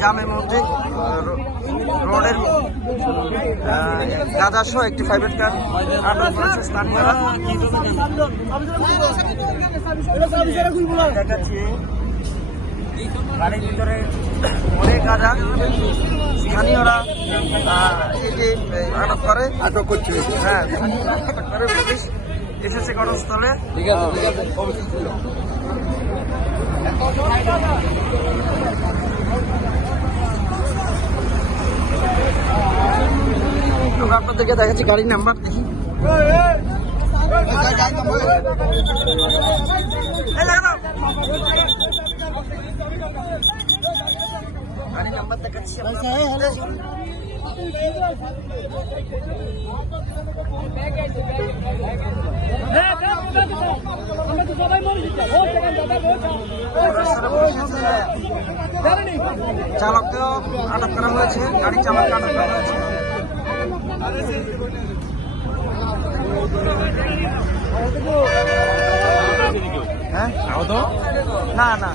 জামে মসজিদ রোডের গাদাসহ একটি প্রাইভেট কার আটক করেছে স্থানীয়রা। দেখাচ্ছি গাড়ির ভিতরে অনেক গাঁজা স্থানীয়রা এই যে আটক করছে। হ্যাঁ, আটক করে পুলিশ এসেছে ঘটনাস্থলে। ঠিক আছে, ঠিক আছে। আমরা আপনাদেরকে দেখাচ্ছি গাড়ির নাম্বার, দেখি গাড়ির নাম্বার দেখাচ্ছি। চালককেও আটক করা হয়েছে, গাড়ি চালককে আটক করা হয়েছে। হ্যাঁ, না না।